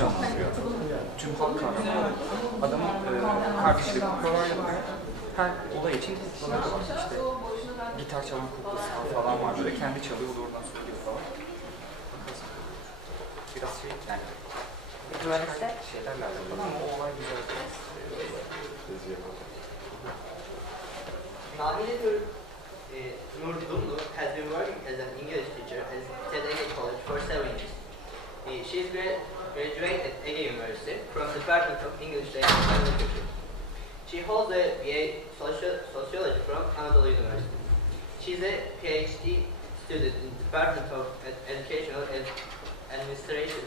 canlandırıyor. Tüm halk kahramanı. Adamın kardeşleri kuklalar yapıyor. Her olay için kuklaları var. İşte gitar çalan kuklası falan var. Böyle kendi çalıyor, oradan söylüyor falan. Biraz şey yani. Şeyler lazım. Ama o olay güzel. Nur Dumlu has been working as an English teacher at Ege College for 7 years. She is graduated at Ege University from the Department of English Language and Literature. She holds a BA Sociology from Anadolu University. She is a PhD student in the Department of Educational Administration,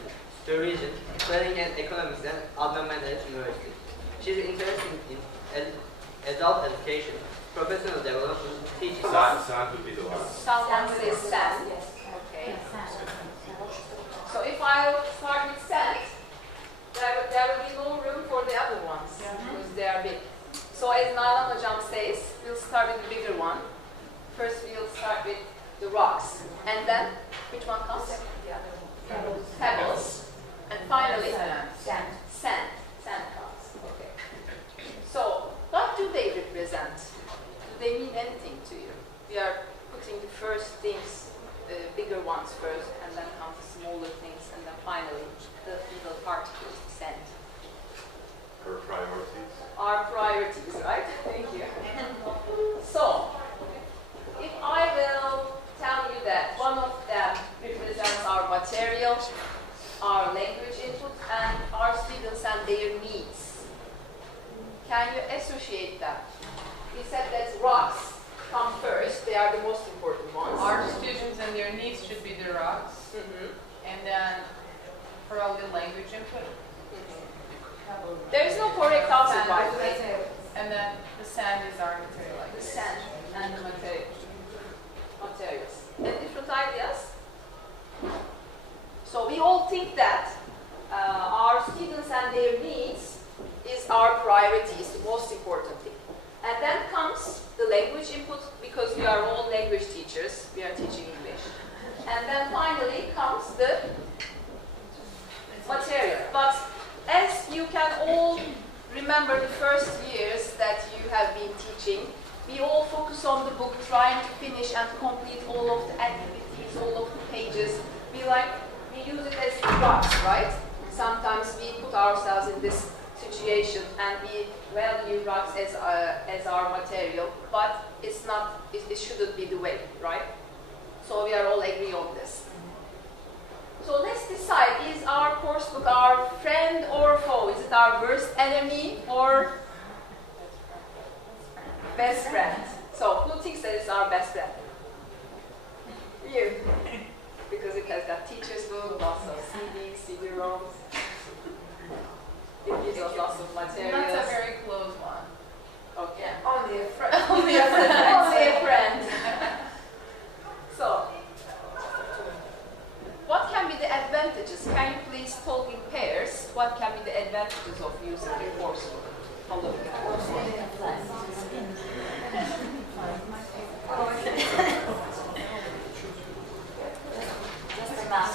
Tourism, Planning and Economics at Adnan Menderes University. She is interested in adult education, professional development, teaching. Sound would be the one. Someone says sand. Yes. Okay. So if I start with sand, there will be no room for the other ones because they are big. So as Nalan Hocam says, we'll start with the bigger one. First we'll start with the rocks. And then, which one comes? The other one. Pebbles. And finally, Sand. Sand. Sand comes. Okay. So, what do they represent? Do they mean anything to you? We are putting the first things, bigger ones first, and then come the smaller things, and then finally the little particles, sand. Her priorities. Our priorities, right? Thank you. So, if I will tell you that one of them represents our material, our language input, and our students and their needs, can you associate them? We said that rocks come first, they are the most important ones. Our students and their needs should be the rocks, and then probably language input. There is no correct answer, by the way. And then the sand is our material. The sand and the materials. And different ideas. So we all think that our students and their needs is our priority, is the most important thing. And then comes the language input, because we are all language teachers, we are teaching English. And then finally comes the material. But as you can all remember the first years that you have been teaching, we all focus on the book, trying to finish and complete all of the activities, all of the pages. We use it as rocks, right? Sometimes we put ourselves in this situation and we value rocks as our material, but it's not. It shouldn't be the way, right? So we are all agree on this. So let's decide: is our course book our friend or foe? Is it our worst enemy or best friend? So who thinks that it's our best friend? You. Because it has got teachers' book, lots of CDs, CD-ROMs. It gives us lots of materials. That's a very close one. Okay. Only a friend. Only a friend. Only a friend. So, what can be the advantages? Can you please talk in pairs? What can be the advantages of using the course book? Follow me. Just a map.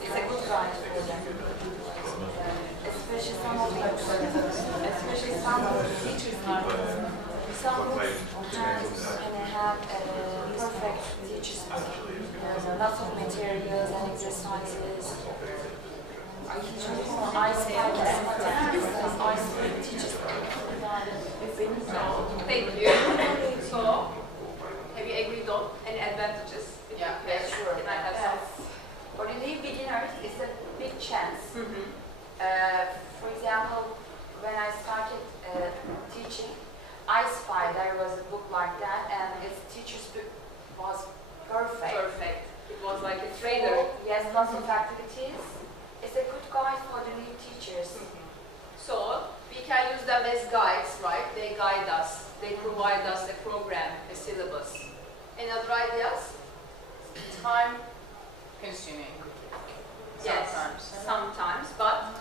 It's a good guide for them. Especially some of the teachers have some books can have perfect teachers. Lots of materials and exercises. Thank you. So, have you agreed on any advantages? Yeah, sure. Can I have some? For the new beginners, it's a big chance. For example, when I started teaching, I Spy, there was a book like that, and its teacher's book was perfect. Perfect. It was like a trainer. Yes, lots of activities. It's a good guide for the new teachers. So, we can use them as guides, right? They guide us. They provide us a program, a syllabus. Any other ideas? Time consuming. Yes, sometimes, but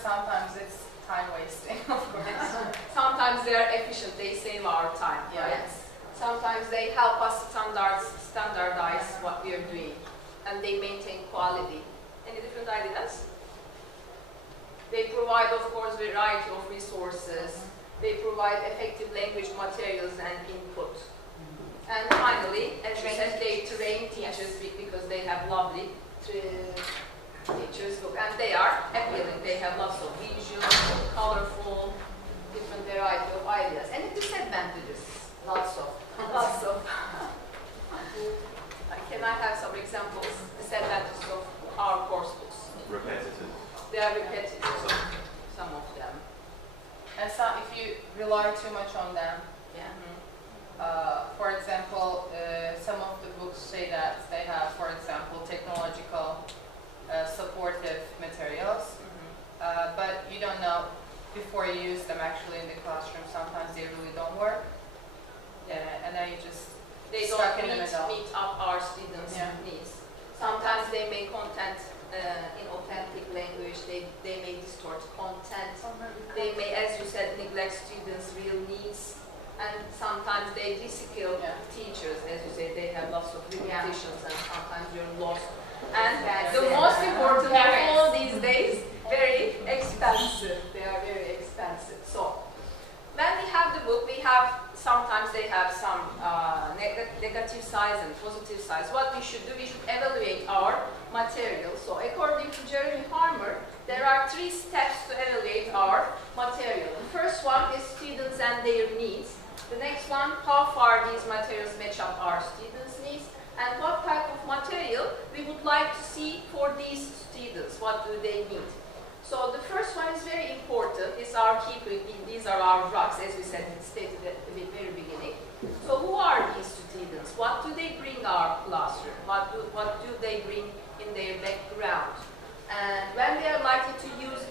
sometimes it's time wasting, of course. sometimes they are efficient, they save our time, right? Yes. Sometimes they help us standardize what we are doing, and they maintain quality. Any different ideas? They provide, of course, variety of resources. They provide effective language materials and input. And finally, as you said, they train teachers because they have lovely teachers book, and they are appealing. They have lots of visual, colorful, different variety of ideas. Any disadvantages? Lots of. Lots of. Can I have some examples? Disadvantages of our course books. Repetitive. They are repetitive, some of them. And some, if you rely too much on them, for example, some of the books say that they have, for example, technological supportive materials, but you don't know before you use them actually in the classroom. Sometimes they really don't work, and then you just They stuck don't in the middle. meet up our students' needs. Sometimes they may content in authentic language, they may distort content, they may, as you said, neglect students' real needs, and sometimes they de-skill teachers, as you say, they have lots of repetitions and sometimes you're lost. And the most important of all these days, very expensive. They are very expensive. So, when we have the book, we have, sometimes they have some negative sides and positive sides. What we should do, we should evaluate our material. So according to Jeremy Harmer, there are 3 steps to evaluate our material. The first one is students and their needs. The next one, how far these materials match up our students' needs. And what type of material we would like to see for these students. What do they need? So the first one is very important. It's our key. These are our drugs, as we said, stated at the very beginning. So who are these students? What do they bring our classroom? What do they bring in their background? And when they are likely to use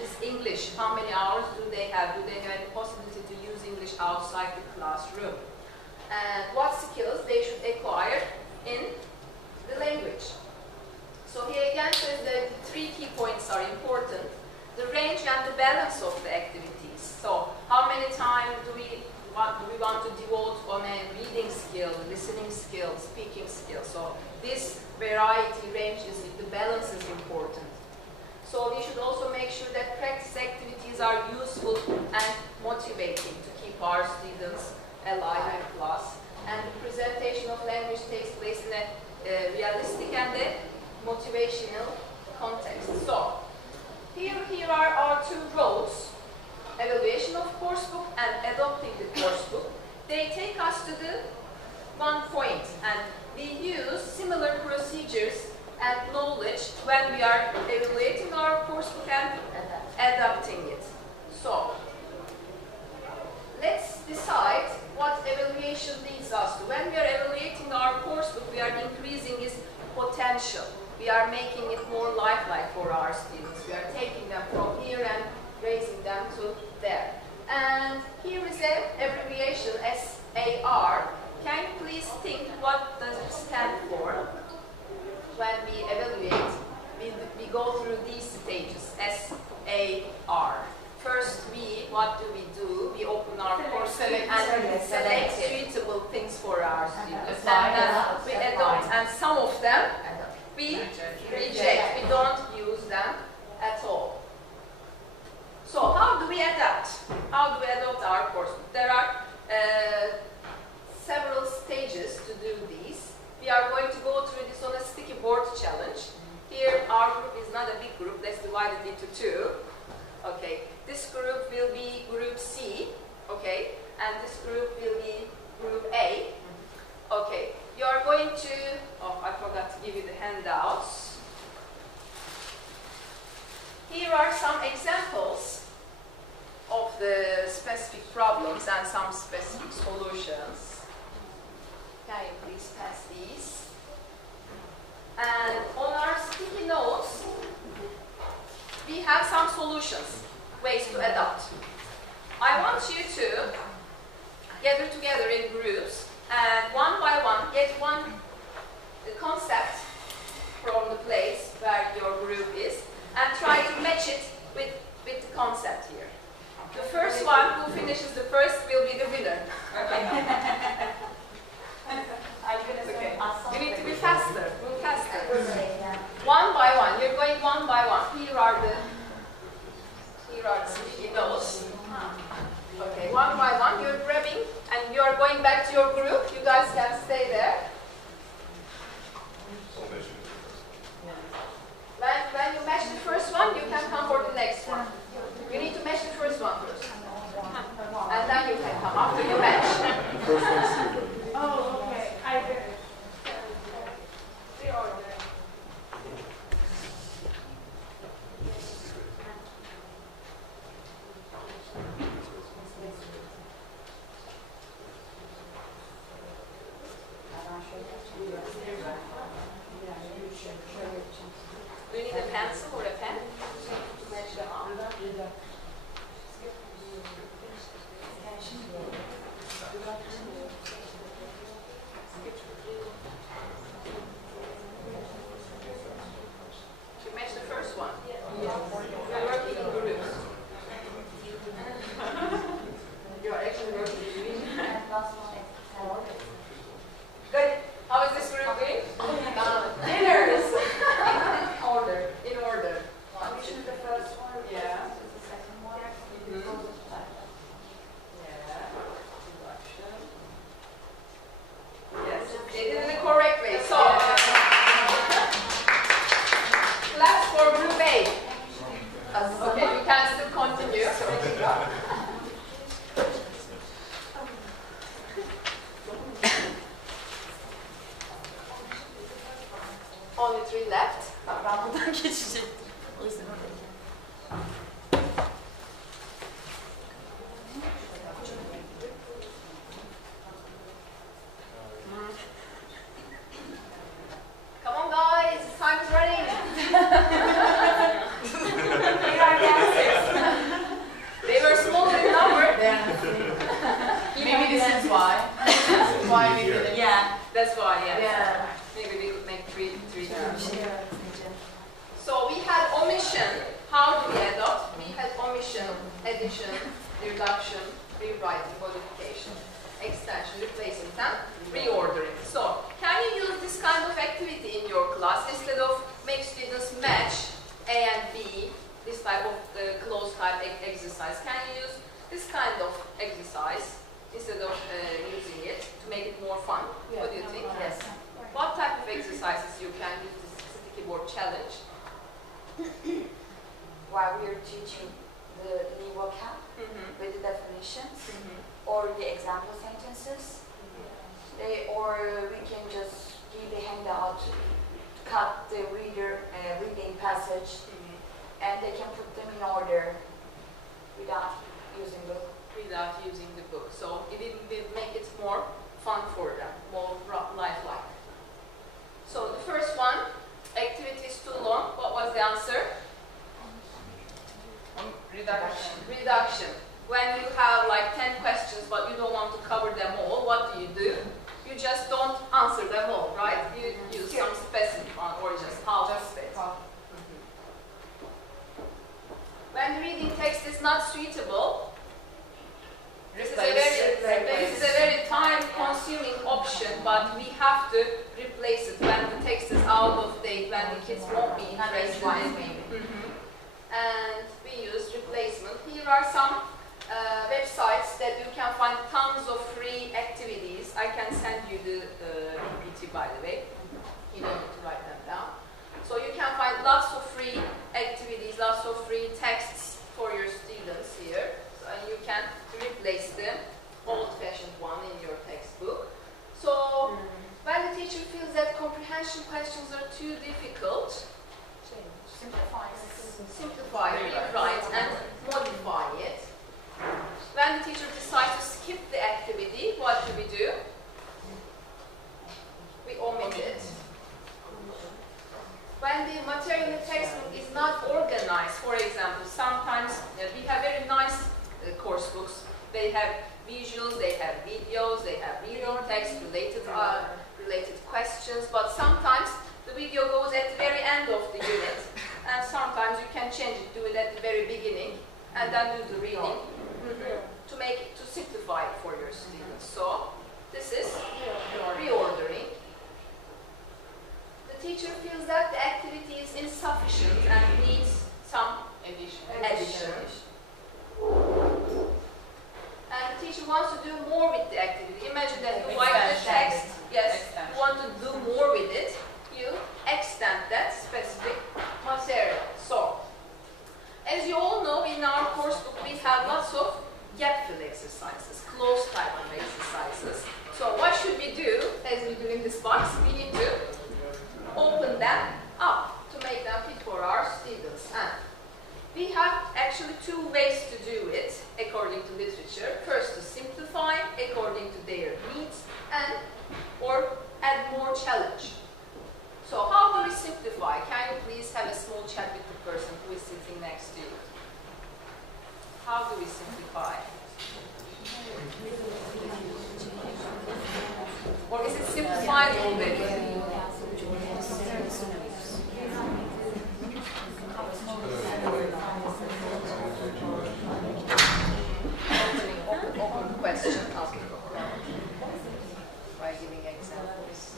this English, how many hours do they have? Do they have any possibility to use English outside the classroom? And what skills they should acquire in the language? So here again says that the 3 key points are important. The range and the balance of the activities. So how many time do we want to devote on a reading skill, listening skill, speaking skill? So this variety ranges, the balance is important. So we should also make sure that practice activities are useful and motivating to keep our students alive in class. And the presentation of language takes place in a realistic and a motivational context. So, here are our 2 roads, evaluation of coursebook and adopting the coursebook. They take us to the one point, and we use similar procedures and knowledge when we are evaluating our coursebook and adapting it. So, let's decide what evaluation leads us to. When we are evaluating our coursebook, we are increasing its potential. We are making it more lifelike for our students. We are taking them from here and raising them to there. And here is an abbreviation, SAR. Can you please think what does it stand for? When we evaluate, we go through these stages, SAR. First, what do? We open our course and select suitable things for our students. And then we adopt, and some of them we reject. We don't use them at all. So how do we adapt? How do we adopt our course? There are several stages to do these. We are going to go through this on a sticky board challenge. Here our group is not a big group. Let's divide it into 2. Okay, this group will be group C, okay, and this group will be group A. Okay, you are going to, I forgot to give you the handouts. Here are some examples of the specific problems and some specific solutions. Can you please pass these? And on our sticky notes, we have some solutions, ways to adapt. I want you to gather together in groups and one by one get one concept from the place where your group is and try to match it with the concept here. The first one who finishes the first will be the winner. Okay. one by one. Here are the sticky notes. Okay, one by one you're grabbing and you are going back to your group. You guys can stay there. When you match the first one, you can come for the next one. You need to match the first one first. And then you can come after you match. Oh, okay. I get it. Reorder. Do you need a pencil or a pen to match them up? To match the first one? We're working in groups. You are actually working in groups. Good. How is this group going? Dinners! In order. This is the first one. Yeah. This is the second one. Mhm. Yeah. Introduction. Yes. It is in the correct way. So, claps for group A. Okay, you can still continue. Only 3 left. Ben buradan geçecektim. O yüzden oraya. Come on, guys. Time is running. They were smaller in number. Maybe this is why. Why we did it. Yeah. That's why, yeah. Yeah. Maybe we could make three times. So we had omission. How do we adopt? We had omission, addition, reduction, rewriting, modification, extension, replacement, and reordering. So can you use this kind of activity in your class instead of make students match A and B, this type of closed type exercise? Can you use this kind of exercise instead of using it to make it more fun? What do you think? Yes. What type of exercises you can use this sticky board challenge? While we are teaching the new vocab with the definitions or the example sentences, or we can just give the handout, cut the reading passage, and they can put them in order without using book. Without using the book. So it will make it more fun for them, more lifelike. So the first one, activity is too long. What was the answer? Reduction. Reduction. When you have like 10 questions but you don't want to cover them all, what do? You just don't answer them all, right? You use some specific one or just half of it. When reading text is not suitable, this is a very time-consuming option, but we have to replace it when the text is out of date, when the kids won't be interested in it. And we use replacement. Here are some websites that you can find tons of free activities. I can send you the PPT, by the way. You don't need to write them down. So you can find lots of free activities, lots of free texts for your students here. So you can replace the old-fashioned one in your textbook. So when the teacher feels that comprehension questions are too difficult, simplify, rewrite, and modify it. When the teacher decides to skip the activity, what do? We omit it. When the material in the textbook is not organized, for example, sometimes we have very nice course books. They have visuals, they have videos, they have reading text, related questions, but sometimes the video goes at the very end of the unit, and sometimes you can change it, do it at the very beginning, and then do the reading to simplify it for your students. So this is reordering. The teacher feels that the activity is insufficient and needs some addition. And the teacher wants to do more with the activity. Imagine that you write the text, yes, you want to do more with it, you extend that specific material. So, as you all know, in our course book we have lots of gap fill exercises, close type of exercises. So what should we do, as we do in this box? We need to open them up to make them fit for our students. And we have actually two ways to do it, according to literature. First, to simplify according to their needs, and or add more challenge. So how do we simplify? Can you please have a small chat with the person who is sitting next to you? How do we simplify? Or is it simplified already? Open question up by giving examples.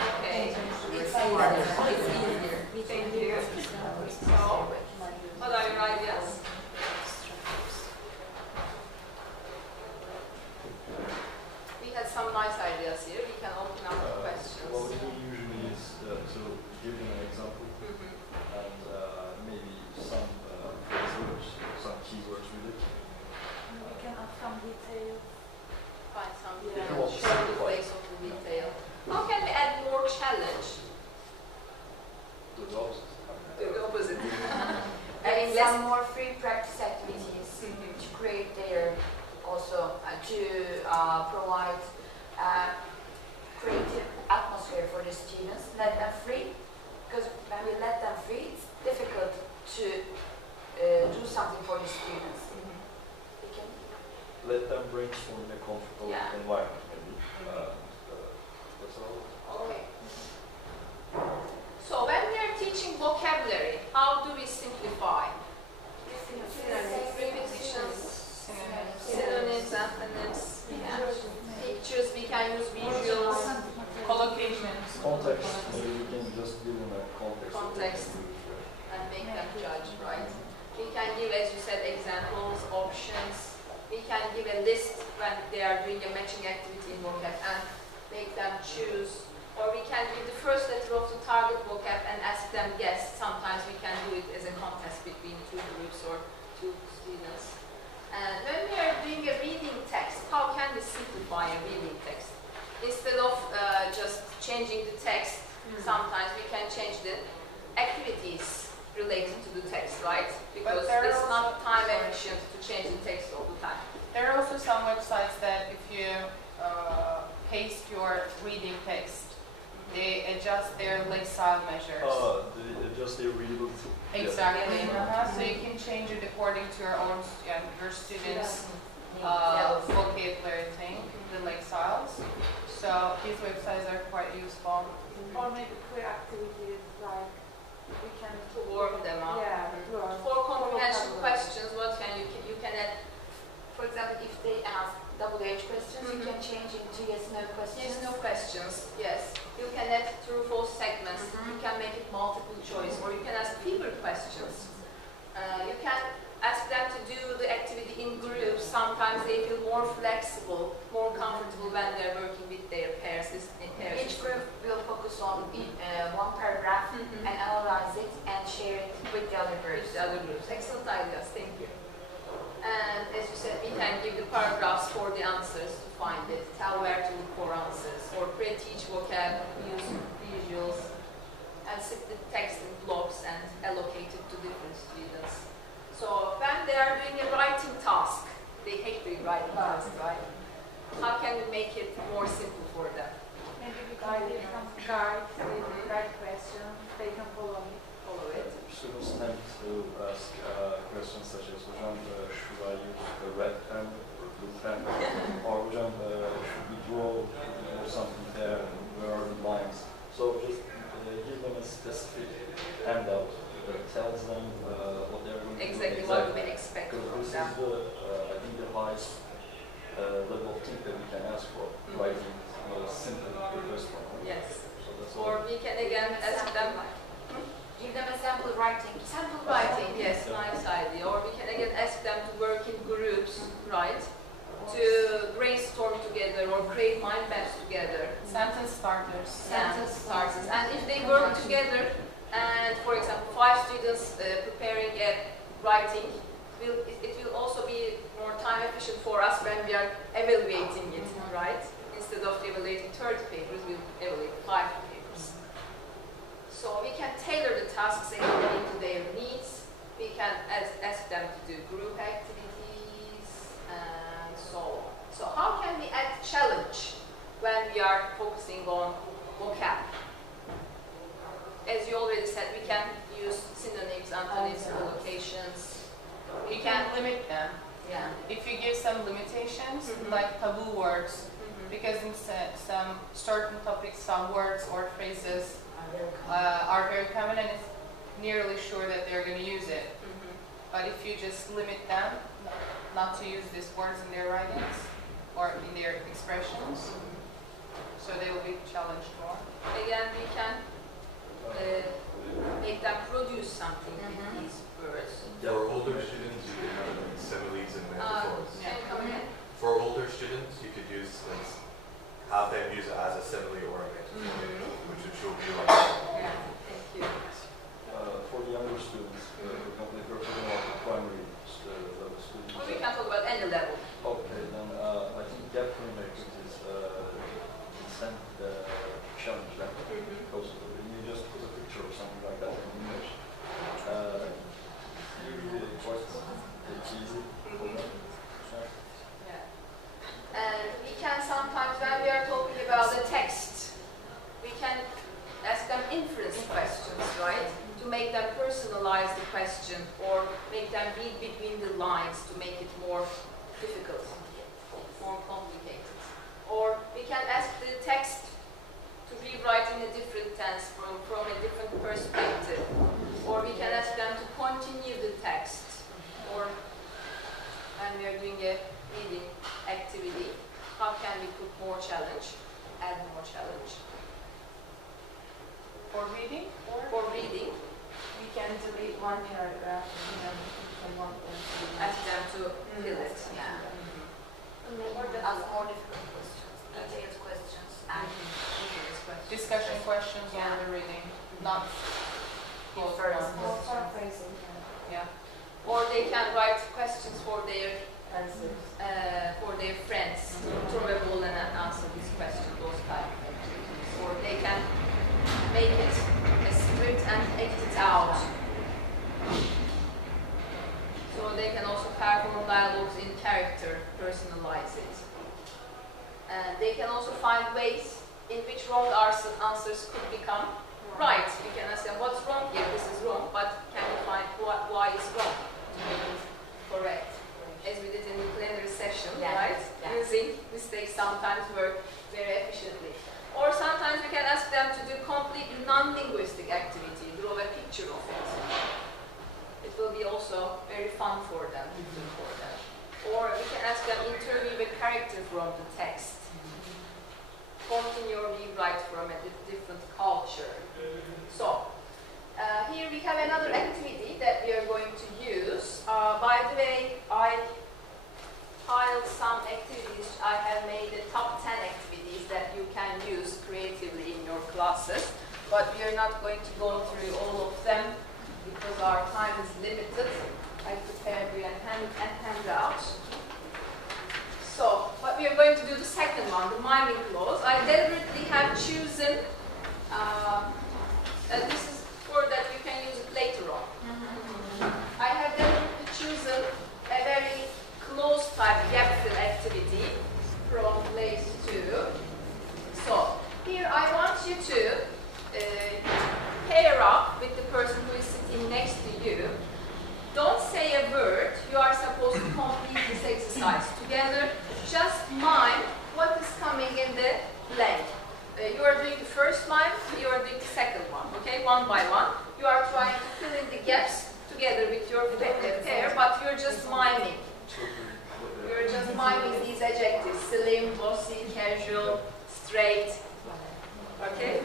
Okay, it's easier. Thank you. So, what are your ideas? We had some nice ideas here. We can open up the questions. What we do usually is to give them an example and maybe some phrases, some keywords with it. We can add some detail. Find some Yeah. show the place of the detail. How can we add more challenge? Do the opposite. Do the opposite. Having some more free practice activities to create their also to provide creative atmosphere for the students. Let them free, because when we let them free, it's difficult to do something for the students. We can Let them brainstorm in a comfortable environment, maybe. That's all. Okay. So when we are teaching vocabulary, how do we simplify? Repetitions, synonyms, antonyms, pictures, we can use visuals, collocations, Context, maybe we can just give them a context. and make them judge, right? We can give, as you said, examples, options. We can give a list when they are doing a matching activity in vocab and make them choose. Or we can give the first letter of the target vocab and ask them guess. Sometimes we can do it as a contest between two groups or two students. And when we are doing a reading text, how can we simplify a reading text? Instead of just changing the text, sometimes we can change the activities related to the text, right? Because it's not time efficient to change the text all the time. There are also some websites that if you paste your reading text, they adjust their lexile measures. Just their readability. Exactly. So you can change it according to your own your students' vocabulary thing, the lexiles. So these websites are quite useful. Or maybe clear activities like we can Work them out. Yeah, Mhm. For comprehension questions, what can you can add? For example, if they ask WH questions, you can change into yes/no questions. Yes, no questions. Yes. You can add true false segments. You can make it multiple choice, or you can ask fewer questions. You can ask them to do the activity in groups. Sometimes they feel more flexible, more comfortable when they're working with their pairs. Each group will focus on one paragraph and analyze it and share it with the other groups. Excellent ideas. Thank you. And as you said, we can give the paragraphs for the answers to find it, tell where to look for answers, or pre-teach vocab, use visuals, and set the text in blocks and allocate it to different students. So when they are doing a writing task, they hate doing writing tasks, right? How can we make it more simple for them? maybe we can give some guides with right questions. They can follow it. Students tend to ask questions such as, hocam, should I use a red pen or blue pen? Or hocam, should we draw or something starters. Sentence starters. And if they work together, and for example, 5 students preparing a writing, it will also be more time efficient for us when we are evaluating it, right? Instead of evaluating 30 papers, we'll evaluate 5 papers. So we can tailor the tasks according to their needs. We can ask them to do group activities and so on. So how can we add challenge when we are focusing on vocab? As you already said, we can use synonyms, antonyms, collocations. We can limit them. Yeah. If you give some limitations, like taboo words, because in some certain topics, some words or phrases are very common and it's nearly sure that they're going to use it. But if you just limit them not to use these words in their writings or in their expressions, so they will be challenged more. Again, we can make them produce something with these words. For older students, you could have similes and metaphors. Can you come again? For older students, you could have them use it as a simile or a metaphor, which would show you like. Yeah, thank you. For the younger students, for example, if we're talking about the primary level students. Well, we can talk about any level. Okay, then I think gap filling activities incent the challenge them. Because you just put a picture or something like that in an image. Usually it's easy for them. Yeah. And we can sometimes, when we are talking about the text, we can ask them inference questions, right? To make them personalize the question or make them read between the lines to make it more difficult, more complicated. Or we can ask the text to rewrite in a different tense from a different perspective. Or we can ask them to continue the text. Or when we are doing a reading activity, how can we put more challenge, add more challenge? For reading? For reading, We can delete one paragraph and we want them to ask them to fill it. Yeah. Or ask more difficult questions, detailed questions, and Discussion questions on the reading, not closed Inference. ones. Or paraphrasing Yeah. Or they can write questions for their answers. friends, throw a ball and answer this question, those kind of activities. Or they can make it a script and act it out. So they can also perform dialogues in character, personalize it. And they can also find ways in which wrong answers could become right. You can ask them, what's wrong here? This is wrong, but can you find why is wrong to make it correct? As we did in the plenary session, right? Yeah. Using mistakes sometimes work very efficiently. Or sometimes we can ask them to do completely non-linguistic activity, draw a picture of it. It will be also very fun for them, Or we can ask them interview a character from the text. Continue or rewrite from a different culture. So, here we have another activity that we are going to use. By the way, I piled some activities. I have made the top 10 activities that you can use creatively in your classes. But we are not going to go through all of them because our time is limited. I prepared you a handout. So, but we are going to do the second one, the miming clause. I deliberately have chosen, and this is for that you can use it later on. I have deliberately chosen a very close type gap fill activity from place 2. So, here I want you to pair up with the person who is sitting next to you. Don't say a word. You are supposed to complete this exercise together. Just mime what is coming in the blank. You are doing the first mime, you are doing the second one, okay? One by one. You are trying to fill in the gaps together with your pair, but you're just miming. You're just miming these adjectives. Slim, glossy, casual, straight. Okay?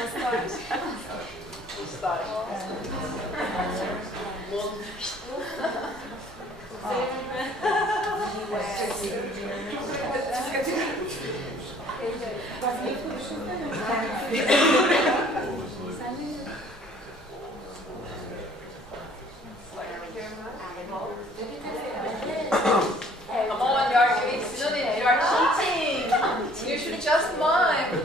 Come on, you're doing student, you're cheating. You should just mime.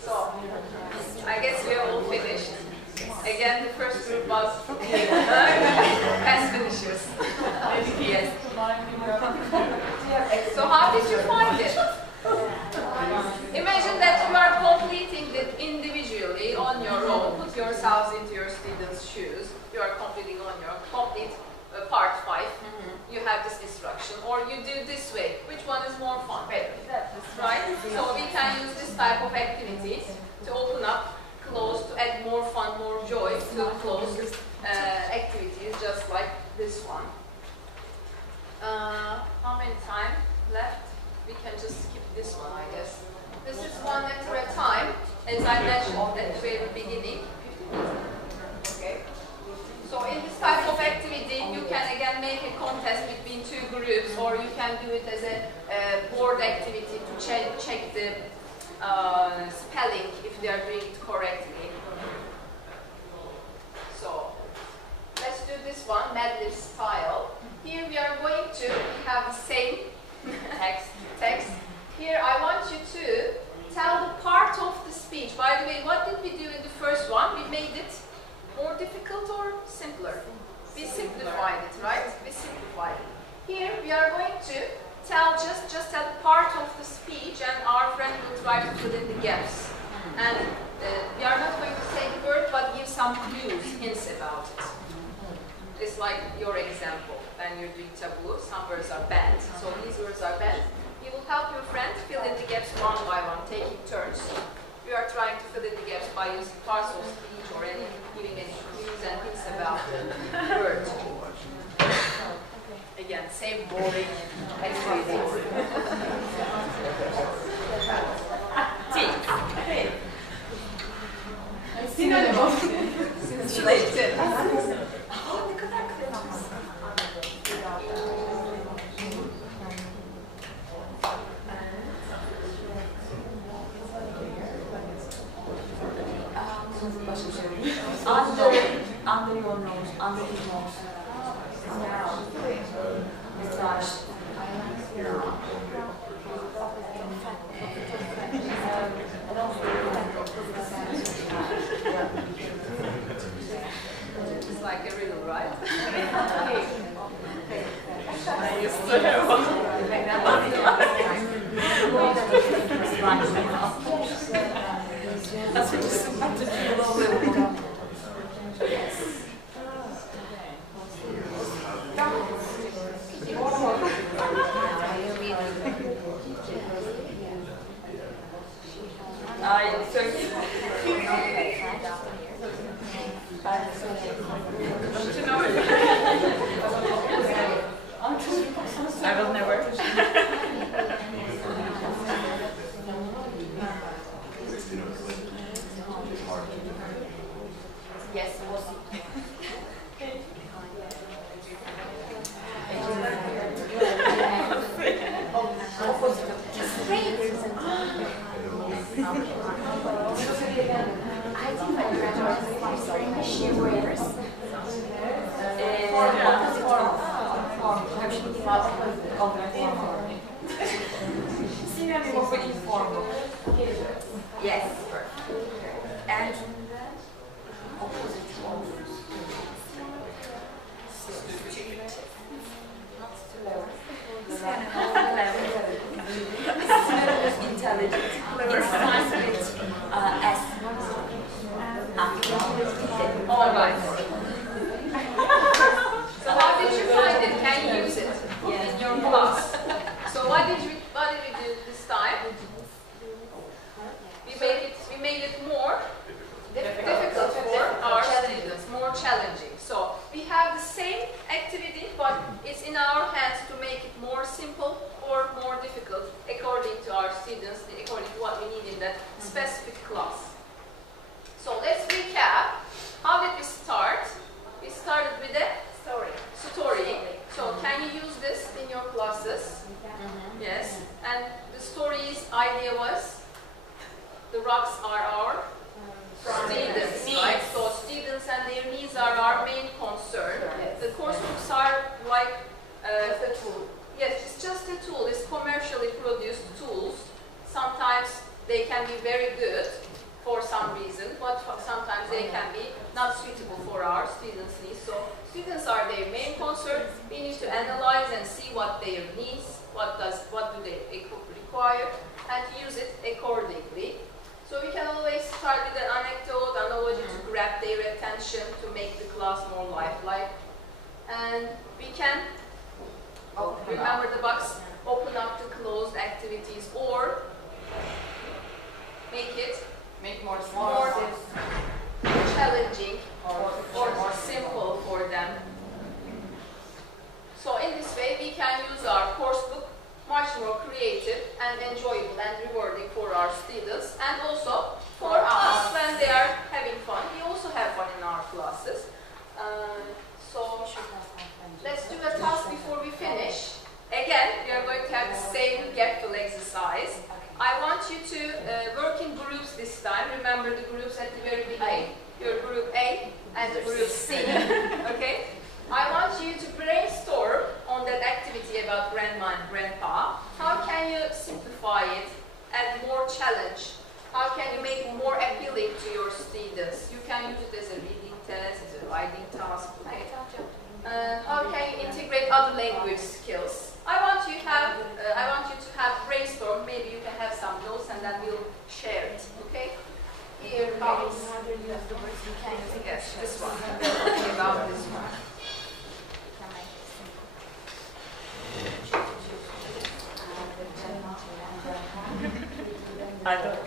So, I guess we are all finished. Again, the first group was fast finishers. Yes. So how did you find it? Imagine that you are completing it individually on your own. Put yourselves into your students' shoes. You are completing on your complete part 5. You have this instruction, or you do this way. Which one is more fun? Better. Right? So we can use this type of activity to open up, close, to add more fun, more joy to closed activities, just like this one. How many time left? We can just skip this one, I guess. This is one letter at a time, as I mentioned at the very beginning. Okay. So in this type of activity, you can again make a contest between 2 groups, or you can do it as a board activity to check the spelling if they are doing it correctly. So let's do this one, Mad Lib style. Here we are going to have the same text. Here I want you to tell the part of the speech. By the way, what did we do in the first one? We made it more difficult or simpler? We simplified it, right? We simplified it. Here we are going to tell just tell the part of the speech, and our friend will try to fill in the gaps. And we are not going to say the word, but give some clues, hints about it. It's like your example. When you're doing tableau, some words are banned. So these words are banned. You will help your friend fill in the gaps one by one, taking turns. We are trying to fill in the gaps by using parts of speech or giving any clues and hints about the word. Again, same boring activity. Under your nose, under his nose. Massage. It's like a riddle, right? I used to have one. That's what just about to do. I will never. Yes, was she wears yes, and opposite of intelligent. It starts with S. All right. So how did you find it? Can you use it in your class? So what did we do this time? We made it more difficult for our students, more challenging. So we have the same activity, but it's in our hands simple or more difficult according to our students, according to what we need in that specific class. So let's recap. How did we start? We started with a story. So can you use this in your classes? Yes. And the story's idea was the rocks are our students, right? So students and their needs are our main concern. Yes. The course books are like Just a tool. yes, it's just a tool. It's commercially produced tools. Sometimes they can be very good for some reason, but sometimes they can be not suitable for our students' needs. So students are their main concern. We need to analyze and see what their needs, what do they require, and use it accordingly. So we can always start with an anecdote, analogy to grab their attention, to make the class more lifelike. And we can remember the box, open up the closed activities, or make more challenging or more simple for them. So in this way, we can use our course book much more creative and enjoyable and rewarding for our students, and also for us when they are having fun. We also have fun in our classes. So let's do a task before we finish. Again, we are going to have the same gap fill exercise. I want you to work in groups this time. Remember the groups at the very beginning. Your group A and group C. Okay? I want you to brainstorm on that activity about grandma and grandpa. How can you simplify it, add more challenge? How can you make it more appealing to your students? You can use it as a reading test, as a writing task. Okay? How can you integrate other language skills? I want you to have brainstorm. Maybe you can have some notes and then we'll share it. Okay? Here comes. Yes, this one. Okay, about this one. I don't.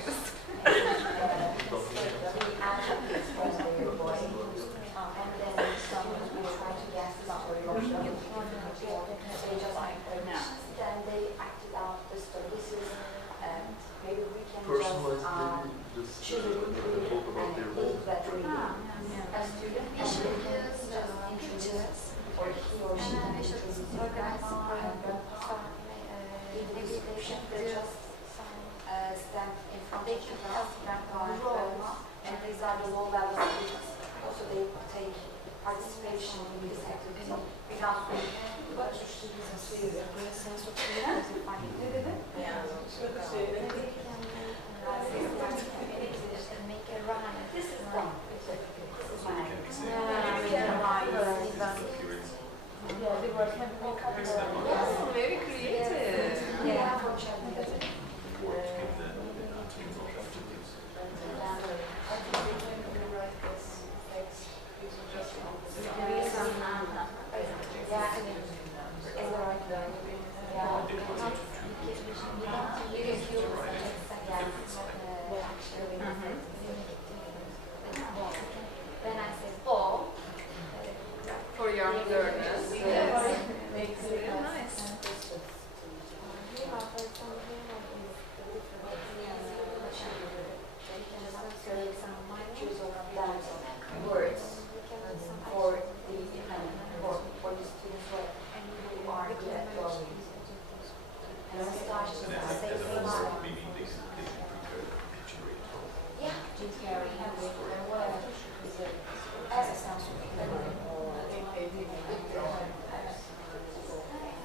Then they acted out the story. This is maybe we can Just choose a group talk about their role. that reading. A student just introduce or he or she introduces grandma and grandpa. Maybe they should just stand in front of the class, grandpa and grandma, and these are the low level students. Also they take participation in this activity without This is done. Very creative. Yeah. Then I say, oh, For young learners. yes. Makes it nice. Words for the students who are yet growing. And I started to say yeah,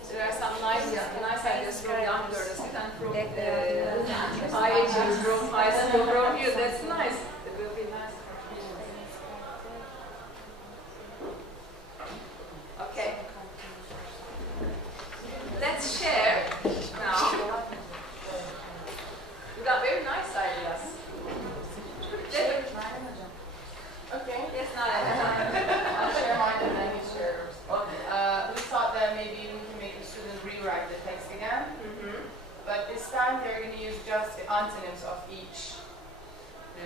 There are some nice ideas from young learners and from IHs, from high school, from here. That's nice. It will be nice. Okay. Let's share now. You got very nice ideas. Okay. Yes, I'll share mine and then you share yours. We thought that maybe we can make the students rewrite the text again, but this time they're going to use just the antonyms of each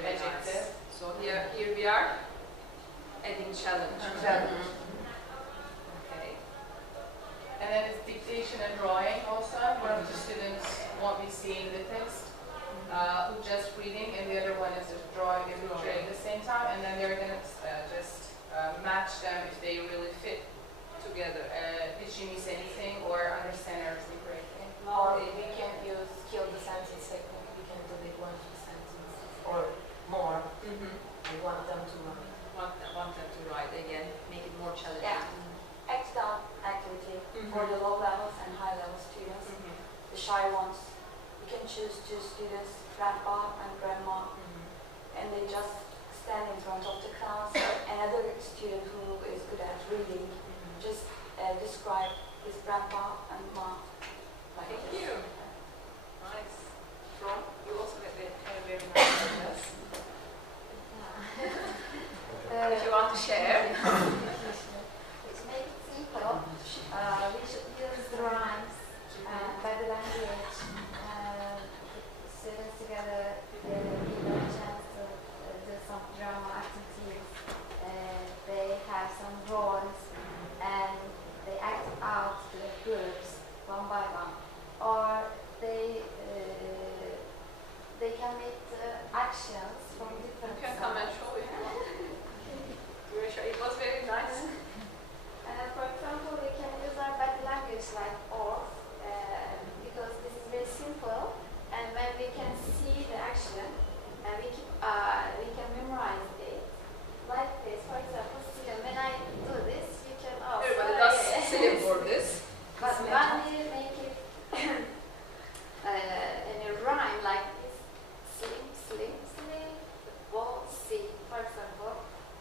adjective. So here we are adding challenge. Challenge. Okay. And then it's dictation and drawing also. One of the students won't be seeing the text, just reading, and the other one is just drawing and picturing at the same time. And then they're going to just match them if they really fit together. Did she miss anything or understand everything correctly? Or we can use kill the sentence technique. We can delete one of the sentences or more. We want them to run. Want them to write again, make it more challenging. Yeah. Act out activity for the low levels and high level students. The shy ones, we can choose 2 students, grandpa and grandma, and they just stand in front of the class. Another student who is good at reading, just describe his grandpa and mom. Like Thank this. you. Nice. Ron, you also had a very nice class. If you want to share. To make it simple, we should use the rhymes, body language, students together, give them a chance to do some drama activities. They have some roles and they act out the groups one by one. Or they can make actions from different You can come and show if you want. It was very nice. For example, we can use our body language like or, because this is very simple, and when we can see the action, we can memorize it. Like this, for example, when I do this, you can also. Everybody does same for this. But when we make it in a rhyme like this, slim, slim, slim, bossy, for example,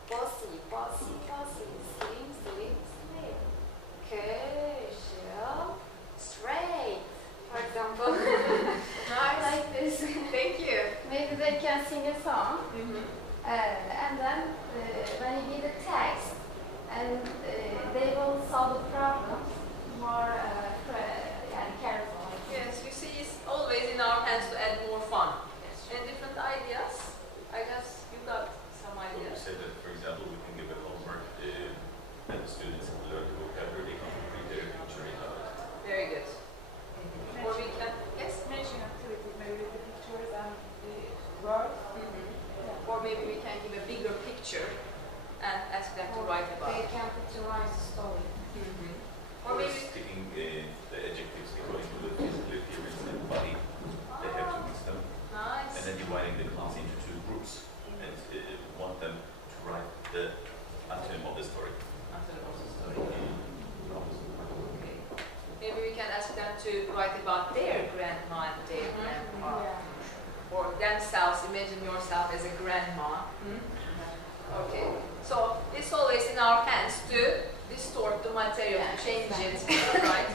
bossy, bossy, bossy, slim, slim, slim, casual, straight, for example. Nice. Like this. Thank you. Maybe they can sing a song, and then when you give the text, and they will solve the problems more careful. Yes, you see, it's always in our hands to add more fun. And different ideas. I guess you got some Well, we ideas. say that, for example, we can give a homework and the students can learn the vocabulary, they can complete their picture out. Very good. Or we can, yes? Mention activities, maybe with the pictures and the words. Or maybe we can give a bigger picture and ask them to write about They it. can picturize the story. Or maybe, sticking the adjectives according to the physical appearance and body, they have to mix them. nice. And then dividing the class into 2 groups and want them to write the antonym of the story. Maybe we can ask them to write about their grandma and their grandpa. Or themselves, imagine yourself as a grandma. Okay, so it's always in our hands to distort the material, to change it, right?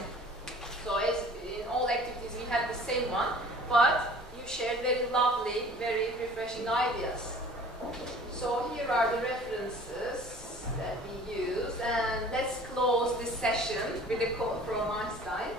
So as in all activities we had the same one, but you shared very lovely, very refreshing ideas. So here are the references that we use, and let's close this session with a quote from Einstein.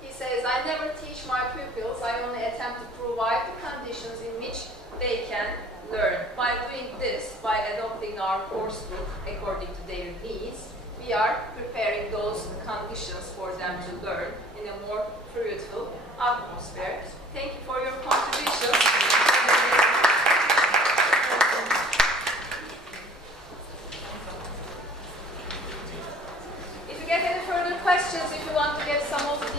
He says, "I never teach my pupils, I only attempt to provide the conditions in which they can learn. By doing this, by adopting our course book according to their needs, we are preparing those conditions for them to learn in a more fruitful atmosphere." Thank you for your contribution. If you get any further questions, if you want to get some of